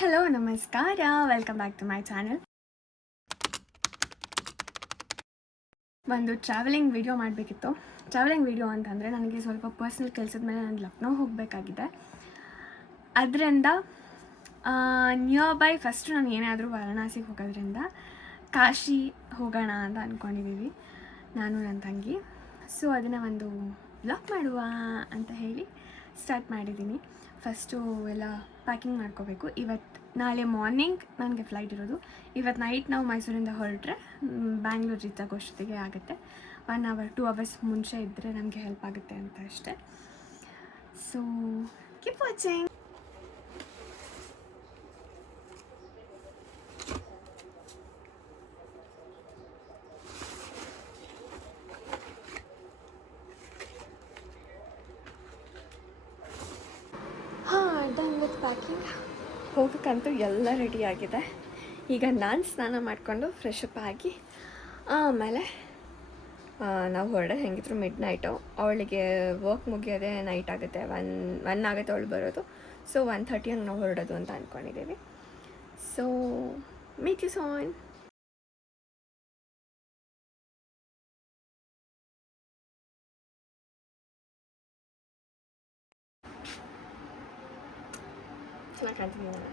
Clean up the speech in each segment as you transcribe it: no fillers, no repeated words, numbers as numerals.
Hello ನಮಸ್ಕಾರ, welcome back to my channel. ಒಂದು travelling video ಮಾಡಬೇಕಿತ್ತು. ಟ್ರಾವೆಲಿಂಗ್ ವಿಡಿಯೋ ಅಂತಂದರೆ ನನಗೆ ಸ್ವಲ್ಪ ಪರ್ಸ್ನಲ್ ಕೆಲಸದ ಮೇಲೆ ನಾನು ಲಕ್ನೋ ಹೋಗಬೇಕಾಗಿದೆ. ಅದರಿಂದ ನಿಯರ್ ಬೈ ಫಸ್ಟು ನಾನು ಏನಾದರೂ ವಾರಣಾಸಿಗೆ ಹೋಗೋದ್ರಿಂದ ಕಾಶಿ ಹೋಗೋಣ ಅಂತ ಅಂದ್ಕೊಂಡಿದ್ದೀವಿ ನಾನು ನನ್ನ ತಂಗಿ. ಸೊ ಅದನ್ನು ಒಂದು ವ್ಲಾಗ್ ಮಾಡುವ ಅಂತ ಹೇಳಿ ಸ್ಟಾರ್ಟ್ ಮಾಡಿದ್ದೀನಿ. ಫಸ್ಟು ಎಲ್ಲ ಪ್ಯಾಕಿಂಗ್ ಮಾಡ್ಕೋಬೇಕು. ನಾಳೆ ಮಾರ್ನಿಂಗ್ ನನಗೆ ಫ್ಲೈಟ್ ಇರೋದು. ಇವತ್ತು ನೈಟ್ ನಾವು ಮೈಸೂರಿಂದ ಹೊರಟ್ರೆ ಬ್ಯಾಂಗ್ಳೂರು ರೀಚ್ ಆಗೋಷ್ಟೊತ್ತಿಗೆ ಆಗುತ್ತೆ. 1 hour 2 hours ಮುಂಚೆ ಇದ್ದರೆ ನನಗೆ ಹೆಲ್ಪ್ ಆಗುತ್ತೆ ಅಂತ ಅಷ್ಟೇ. So keep watching. Done with packing. ಹೋಗೋಕ್ಕಂತೂ ಎಲ್ಲ ರೆಡಿ ಆಗಿದೆ. ಈಗ ನಾನು ಸ್ನಾನ ಮಾಡಿಕೊಂಡು ಫ್ರೆಶ್ ಅಪ್ ಆಗಿ ಆಮೇಲೆ ನಾವು ಹೊರಡೋದು ಹೆಂಗಿದ್ರು ಮಿಡ್ ನೈಟು. ಅವಳಿಗೆ ವರ್ಕ್ ಮುಗಿಯೋದೇ ನೈಟ್ ಆಗುತ್ತೆ, 1 ಆಗುತ್ತೆ ಅವಳು ಬರೋದು. ಸೊ 1:30 ಹಂಗೆ ನಾವು ಹೊರಡೋದು ಅಂತ ಅಂದ್ಕೊಂಡಿದ್ದೀವಿ. So meet you soon. ಚೆನ್ನಾಗಿ ಕಾಣ್ತೀನಿ ನಾನು.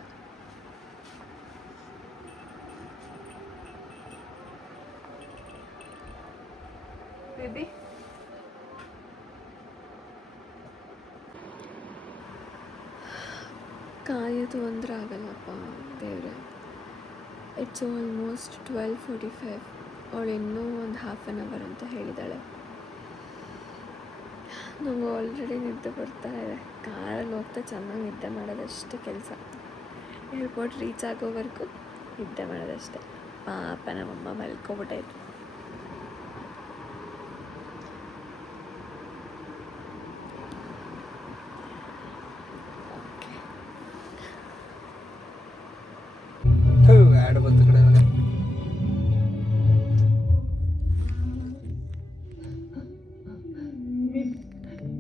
ಬೇಬಿ ಕಾಯೋದು ಅಂದ್ರೆ ಆಗಲ್ಲಪ್ಪ ದೇವ್ರೆ. It's almost 12:45. ಅವಳು ಇನ್ನೂ ಒಂದು 1/2 hour ಅಂತ ಹೇಳಿದ್ದಾಳೆ. ನನಗೆ ಆಲ್ರೆಡಿ ನಿದ್ದೆ ಬರ್ತಾ ಇದೆ. ಕಾರಲ್ಲಿ ಹೋಗ್ತಾ ಚೆನ್ನಾಗಿ ನಿದ್ದೆ ಮಾಡೋದಷ್ಟೇ ಕೆಲಸ. ಏರ್ಪೋರ್ಟ್ ರೀಚ್ ಆಗೋವರೆಗೂ ನಿದ್ದೆ ಮಾಡೋದಷ್ಟೇ. ಪಾಪ ನಮ್ಮಮ್ಮ ಮಲ್ಕೊಬಿಟ್ಟೈತೆ.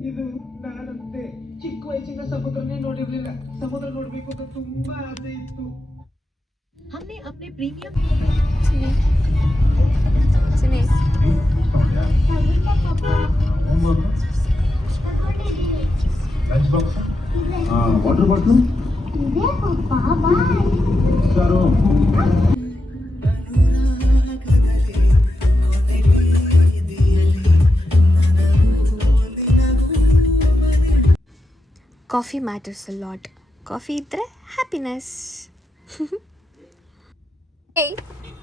ಇದು ನಾನಂತೆ ಚಿಕ್ಕ ವಯಸ್ಸಿನ ಸಮುದ್ರನೇ ನೋಡಿರ್ಲಿಲ್ಲ. ಸಮುದ್ರ ನೋಡ್ಬೇಕು ಅಂತ ತುಂಬಾ ಆಸೆ ಇತ್ತು. हमने अपने premium water bottle coffee matters a lot. Coffee ಇದ್ದರೆ ಹ್ಯಾಪಿನೆಸ್.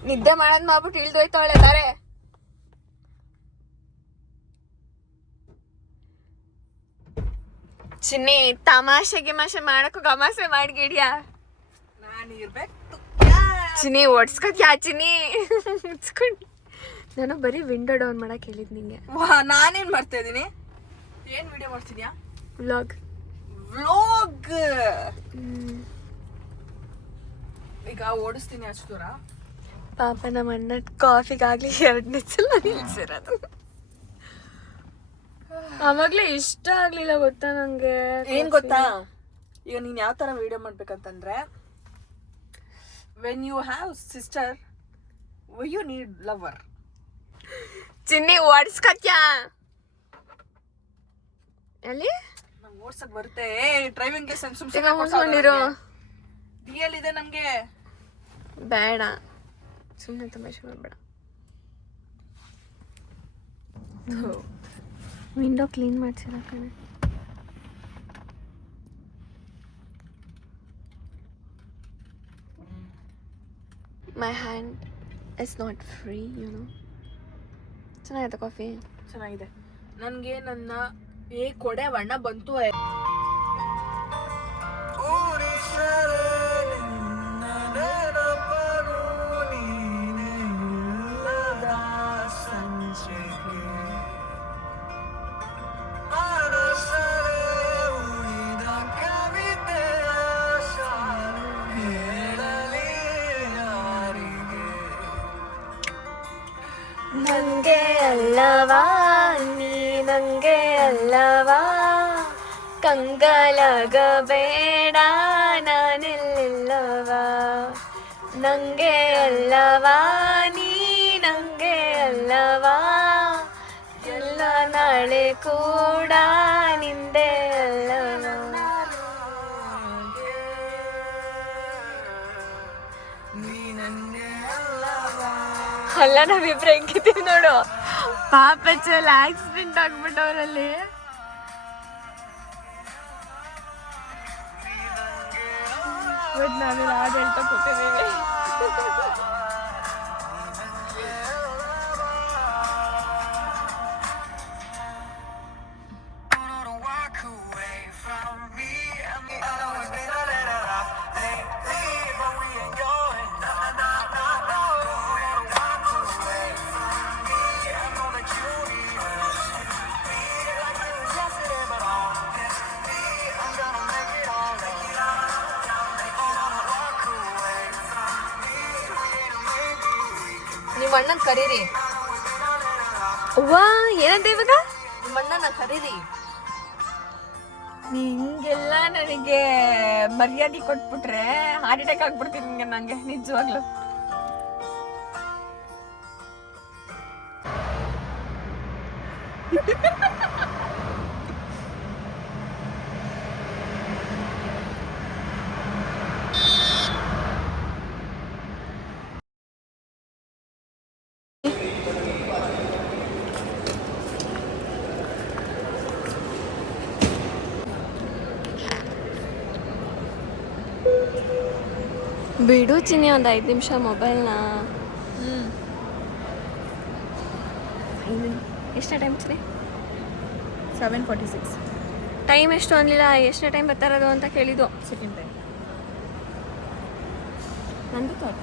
ನಿದ್ದೆ ಮಾಡೋದು ಮಾಡ್ಬಿಟ್ಟು ಇಳ್ದೋಯ್ತಾವಳೆ ತಾರೆ. ಚಿನ್ನಿ ತಮಾಷೆ ಮಾಡಕ್ಕೂ ಗಮಾಸೆ ಮಾಡಿಗಿಡ್ಯಾ. ನಾನು ಇರ್ಬೇಕು ಚಿನ್ನಿ ಓಡಿಸ್ಕೊತ್ಯಾ ಚಿನ್ನಿ ಮುಚ್ಕೊಂಡು. ನಾನು ಬರೀ ವಿಂಡೋ ಡೌನ್ ಮಾಡಕ್ಕೆ ಹೇಳಿದ್ ನಿಂಗೆ. ನಾನೇನ್ ಮಾಡ್ತಾ ಇದ್ದೀನಿ? ಏನ್ ವಿಡಿಯೋ ಮಾಡ್ತಿದ್ಯಾ? ವ್ಲಾಗ್. ಈಗ ಓಡಿಸ್ತೀನಿ ಅಷ್ಟು ದೂರ. ಪಾಪ ನಮ್ಮ ಅಣ್ಣ ಕಾಫಿಗಾಗ್ಲಿ 2ನೇ ಸಲ ನಿಲ್ಸಿರೋದು. ಅವಾಗ್ಲೇ ಇಷ್ಟ ಆಗ್ಲಿಲ್ಲ ಗೊತ್ತಾ ನಂಗೆ. ಏನ್ ಗೊತ್ತಾ, ಈಗ ನೀನ್ ಯಾವ ತರ ವಿಡಿಯೋ ಮಾಡ್ಬೇಕಂತಂದ್ರೆ, when you have sister you need lover. Chinni ಓಡಿಸ್ಕೊತ್ಯಾ ಅಲ್ಲಿ ನಂಗೆ ಓಡ್ಸಕ್ ಬರುತ್ತೆ. ಡ್ರೈವಿಂಗ್ ಲೈಸೆನ್ಸ್ ಮುಗಿಸ್ಕೊಂಡಿರೋ ರಿಯಲ್ ಇದೆ ನಮ್ಗೆ. ಬೇಡ ಸುಮ್ಮನೆ ತಮಾಷೆ ಮಾಡಬೇಡ. ವಿಂಡೋ ಕ್ಲೀನ್ ಮಾಡ್ಸಿಲ್ಲ ಕಣೆ. My hand is not free you know. ಚೆನ್ನಾಗಿದೆ ಕಾಫಿ. ಚೆನ್ನಾಗಿದೆ. ನನಗೆ ನನ್ನ ಕೊಡೆ ಬಣ್ಣ ಬಂತು. ನಂಗೆ ಅಲ್ಲವಾ ನೀ ನಂಗೆ ಅಲ್ಲವಾ ಕಂಗಾಲಾಗಬೇಡ ನಾನಿಲ್ಲಿಲ್ಲವಾ ನಂಗೆ ಅಲ್ಲವಾ ನೀ ನಂಗೆ ಅಲ್ಲವಾ ಎಲ್ಲ ನಾಳೆ ಕೂಡ ನಿಂದೆ ಅಲ್ಲವಾ ಅಲ್ಲ ನಾವಿಬ್ರು ಹೆಂಗಿದ್ದೀವಿ ನೋಡು ಪಾಪ ಚಲ್ ಆಕ್ಸಿಡೆಂಟ್ ಆಗ್ಬಿಟ್ಟವ್ರಲ್ಲಿ ಬಟ್ ನಾವಿಲ್ಲಿ ಹಾಡು ಹೇಳ್ತಾ ಕೂತಿದ್ದೀವಿ ನಿಮ್ಮ ಅಣ್ಣನ ಕರೀರಿ. ವಾ ಏನಂತ ಇವಾಗ ನಿಮ್ಮ ಅಣ್ಣನ ಕರೀರಿ. ಹಿಂಗೆಲ್ಲ ನನಗೆ ಮರ್ಯಾದೆ ಕೊಟ್ಬಿಟ್ರೆ ಹಾರ್ಟ್ ಅಟ್ಯಾಕ್ ಆಗ್ಬಿಡ್ತೀನಿ ನಂಗೆ ನಿಜವಾಗ್ಲು. ಬಿಡು ಚಿನ್ನಿ ಒಂದು 5 ನಿಮಿಷ ಮೊಬೈಲ್ನ. ಎಷ್ಟನೇ ಟೈಮ್ ಚಿನ್ನಿ? 7:46. ಟೈಮ್ ಎಷ್ಟು ಅನ್ನಲಿಲ್ಲ, ಎಷ್ಟನೇ ಟೈಮ್ ಬರ್ತಾ ಇರೋದು ಅಂತ ಕೇಳಿದ್ದು. Second time. ನಂದು ಥರ್ಡ್.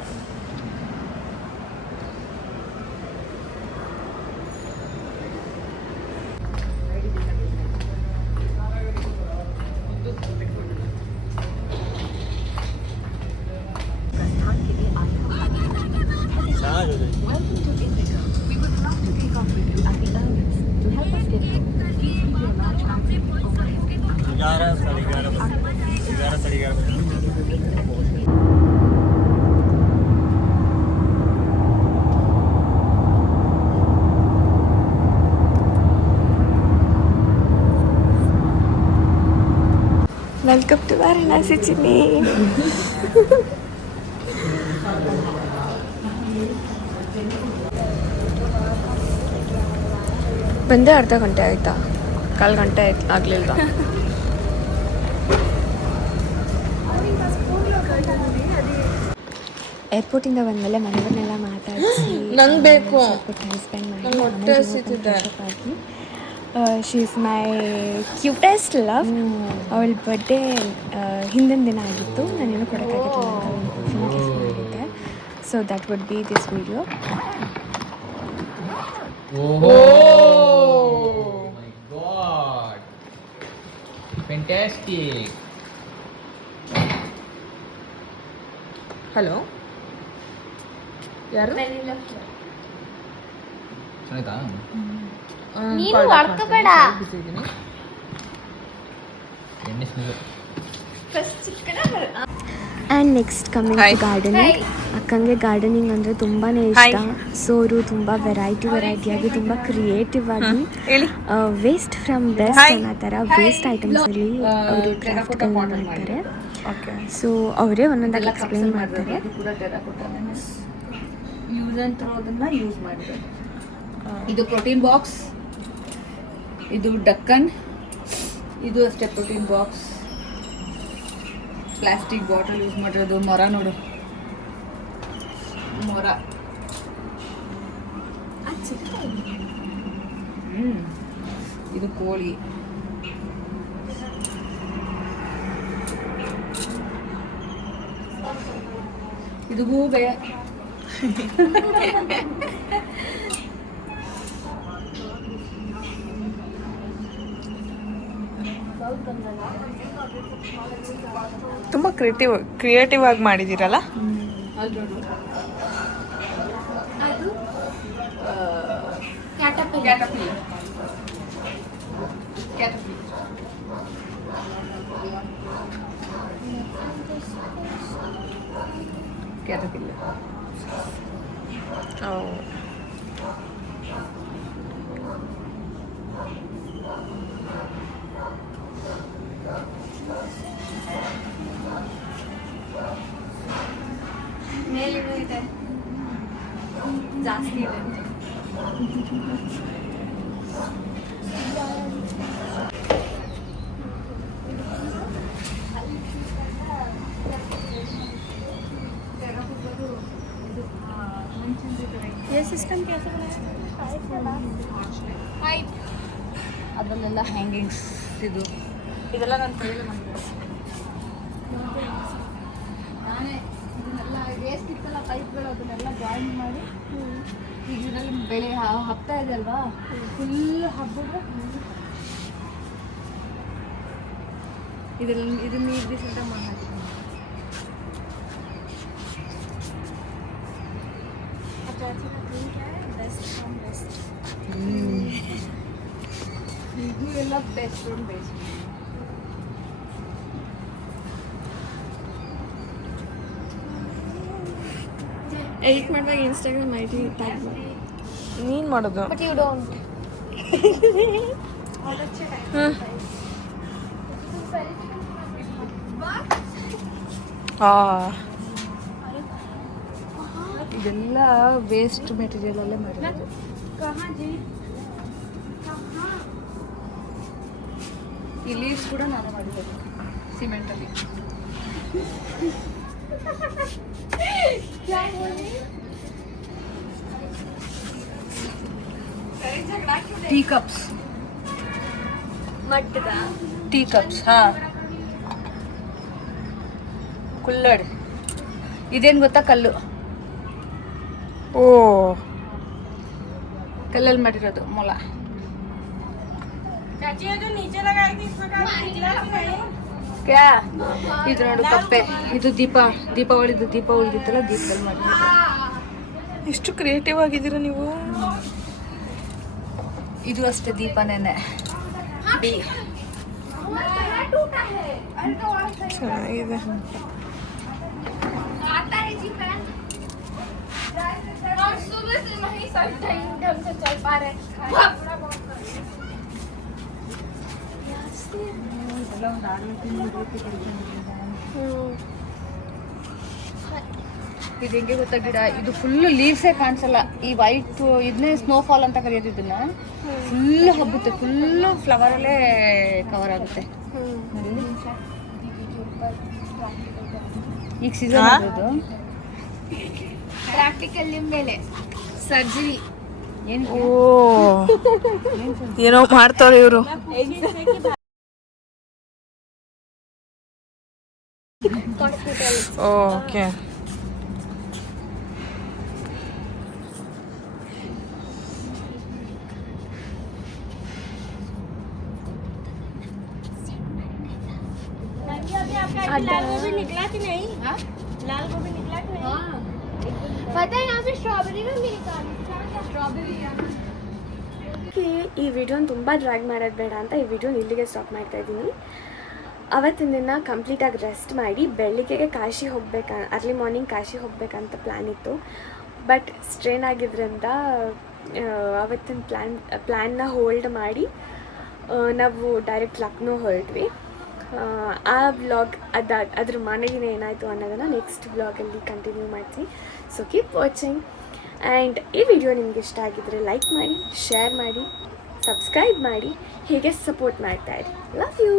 ವೆಲ್ಕಮ್ ಟು ವಾರಣಾಸಿ ಚಿನ್ನಿ. ಬಂದೇ ಅರ್ಧ ಗಂಟೆ ಆಯ್ತಾ? 1/4 ಗಂಟೆ ಆಗಲಿಲ್ಲ. ಏರ್ಪೋರ್ಟಿಂದ ಬಂದಮೇಲೆ ಮನೆಯವರನ್ನೆಲ್ಲ ಮಾತಾಡಿಸಿ ನಂಗೆ ಬೇಕು. ಸ್ವಲ್ಪ ಟೈಮ್ ಸ್ಪೆಂಡ್ ಮಾಡಿ ನಂಗೆ ಹೊಟ್ಟೆ ಹಸಿತಿದೆ. She is my cutest love. ಅವಳ ಬರ್ಡೇ ಹಿಂದಿನ ದಿನ ಆಗಿತ್ತು. ನಾನೇನು ಕೊಡೋಕ್ಕಾಗಿತ್ತು ಅಂತ ಫೋನ್ ಕಿಸ್ ಮಾಡಿದ್ದೆ. So that would be this video. Oh my god! Fantastic! Hello, ಯಾರು? ಸುನೀತಾ? ನೀನು ಅಡ್ಕೋಬೇಡ. ಎಣ್ಣೆ smell. And next coming to gardening. ಅಕ್ಕಂಗೆ ಗಾರ್ಡನಿಂಗ್ ಅಂದರೆ ತುಂಬಾ ಇಷ್ಟ. ಸೊ ಅವರು ತುಂಬ ವೆರೈಟಿಯಾಗಿ ತುಂಬ ಕ್ರಿಯೇಟಿವ್ ಆಗಿ ವೇಸ್ಟ್ ಫ್ರಮ್ ಬೆಸ್ಟ್ ಅನ್ನೋ ಥರ ವೇಸ್ಟ್ ಐಟಮ್ಸಲ್ಲಿ ಅವರು ಕ್ರಾಫ್ಟ್ಗಳನ್ನ ಮಾಡ್ತಾರೆ. ಸೊ ಅವರೇ ಒಂದೊಂದಾಗಿ ಎಕ್ಸ್ಪ್ಲೇನ್ ಮಾಡ್ತಾರೆ. ಯೂಸ್ ಆ್ಯಂಡ್ ಥ್ರೋದನ್ನ ಯೂಸ್ ಮಾಡಬೇಕು. ಇದು ಪ್ರೋಟೀನ್ ಬಾಕ್ಸ್, ಇದು ಡಕ್ಕನ್, ಇದು ಅಷ್ಟೇ protein box. Plastic bottle use ಮಾಡಿರೋದು. ಮೊರ ನೋಡು, ಮೊರ. ಇದು ಕೋಳಿ. ಇದು ಗೂಬೆ. ತುಂಬ ಕ್ರಿಯೇಟಿವ್ ಆಗಿ ಮಾಡಿದ್ದೀರಲ್ಲ. ಅದಕ್ಕೆ ಅದಕ್ಕಿಲ್ಲ. ಮೇಲಿನೂ ಇದೆ, ಜಾಸ್ತಿ ಇದೆ. ये सिस्टम कैसे बनाया? पाइप ಅದರಲ್ಲೆಲ್ಲ ಹ್ಯಾಂಗಿಂಗ್ಸ್ ಇದು ಇದೆಲ್ಲ ನನ್ನ ಕೈಯಲ್ಲಿ ಮಾಡಿದೆ. ನಾನೇ ಇದನ್ನೆಲ್ಲ ವೇಸ್ಟ್ ಇತ್ತಲ್ಲ ಪೈಪ್ಗಳು ಅದನ್ನೆಲ್ಲ ಜಾಯಿನ್ ಮಾಡಿ ಈಗ ಇದರಲ್ಲಿ ಬೆಳೆ ಹಬ್ತಾ ಇದೆ ಅಲ್ವಾ, ಫುಲ್ ಹಬ್ಬಿದ್ರೆ ಇದನ್ನ ನೀರು ದಿವಸ ಮಾಡಿ ಹಾಕಿದ್ದೀನಿ. ಇದು ಎಲ್ಲ ಬೆಸ್ಟ್ ಫ್ರಮ್ ಬೆಸ್ಟ್. ಎಡಿಟ್ ಮಾಡುವಾಗ ಇನ್ಸ್ಟಾಗ್ರಾಮ್ ಐ ಡಿ ಟ್ಯಾಗ್ ಮಾಡಿ. ನೀನು ಮಾಡೋದು. But you don't. ಇದೆಲ್ಲ ವೇಸ್ಟ್ ಮೆಟೀರಿಯಲ್ ಅಲ್ಲೇ ಮಾಡಿರೋದು. ಈ ಲೀವ್ಸ್ ಕೂಡ ನಾನೇ ಮಾಡಿರೋದು ಸಿಮೆಂಟಲ್ಲಿ. ಟೀ ಕಪ್ಸ್, ಮಟ್ಟದ ಟೀ ಕಪ್ಸ್, ಹಾಂ. ಕುಲ್ಲಡ್, ಇದೇನು ಗೊತ್ತಾ, ಕಲ್ಲು, ಓ ಕಲ್ಲಲ್ಲಿ ಮಾಡಿರೋದು ಮೊಲ. ಕ್ಯಾ ಇದು ನೋಡು ಕಪ್ಪೆ, ಇದು ದೀಪಾವಳಿದು ದೀಪ ಉಳಿದಿತ್ತಲ್ಲ, ದೀಪದಲ್ಲಿ ಮಾಡಿರೋದು. ಎಷ್ಟು ಕ್ರಿಯೇಟಿವ್ ಆಗಿದ್ದೀರಾ ನೀವು. ಇದು ಅಷ್ಟೇ ದೀಪನೇನೆ. ಚೆನ್ನಾಗಿದೆ. ಇದು ಹೆಂಗೆ ಗೊತ್ತಾ, ಗಿಡ ಇದು ಫುಲ್ ಲೀವ್ಸೇ ಕಾಣಿಸಲ್ಲ. ಈ ವೈಟ್ ಇದನ್ನೇ ಸ್ನೋಫಾಲ್ ಅಂತ ಕರೆಯೋದು. ಇದನ್ನ ಫುಲ್ ಹಬ್ಬುತ್ತೆ, ಫುಲ್ ಫ್ಲವರಲ್ಲೇ ಕವರ್ ಆಗುತ್ತೆ. ಈಗ ಸೀಸನ್ ಅದು. ಪ್ರಾಕ್ಟಿಕಲ್ ಮೇಲೆ ಸರ್ಜರಿ ಏನು ಓ ಏನೋ ಮಾಡ್ತಾವ್ರೆ ಇವರು. ಓಕೆ. लाल गोभी निकला कि नहीं? लाल गोभी निकला कि नहीं? पता है यहाँ पे स्ट्रॉबेरी भी मिलता है. स्ट्रॉबेरी ಈ ವಿಡಿಯೋನ ತುಂಬ ಡ್ರ್ಯಾಗ್ ಮಾಡೋದು ಬೇಡ ಅಂತ ಈ ವಿಡಿಯೋನ ಇಲ್ಲಿಗೆ ಸ್ಟಾಪ್ ಮಾಡ್ತಾ ಇದ್ದೀನಿ. ಅವತ್ತಿನ ದಿನ ಕಂಪ್ಲೀಟಾಗಿ ರೆಸ್ಟ್ ಮಾಡಿ ಬೆಳಿಗ್ಗೆಗೆ ಕಾಶಿ ಅರ್ಲಿ ಮಾರ್ನಿಂಗ್ ಕಾಶಿ ಹೋಗ್ಬೇಕಂತ ಪ್ಲ್ಯಾನ್ ಇತ್ತು. ಬಟ್ ಸ್ಟ್ರೇನ್ ಆಗಿದ್ದರಿಂದ ಅವತ್ತಿನ ಪ್ಲ್ಯಾನ್ನ ಹೋಲ್ಡ್ ಮಾಡಿ ನಾವು ಡೈರೆಕ್ಟ್ ಲಕ್ನೋ ಹೊರಟ್ವಿ. ಆ ವ್ಲಾಗ್ ಅದ್ರ ಮನೆಗಿನ ಏನಾಯಿತು ಅನ್ನೋದನ್ನು ನೆಕ್ಸ್ಟ್ ವ್ಲಾಗಲ್ಲಿ ಕಂಟಿನ್ಯೂ ಮಾಡ್ತೀನಿ. So keep watching. ಆ್ಯಂಡ್ ಈ ವಿಡಿಯೋ ನಿಮ್ಗೆ ಇಷ್ಟ ಆಗಿದ್ದರೆ ಲೈಕ್ ಮಾಡಿ, ಶೇರ್ ಮಾಡಿ, ಸಬ್ಸ್ಕ್ರೈಬ್ ಮಾಡಿ, ಹೀಗೆ ಸಪೋರ್ಟ್ ಮಾಡ್ತಾಯಿರಿ. Love you.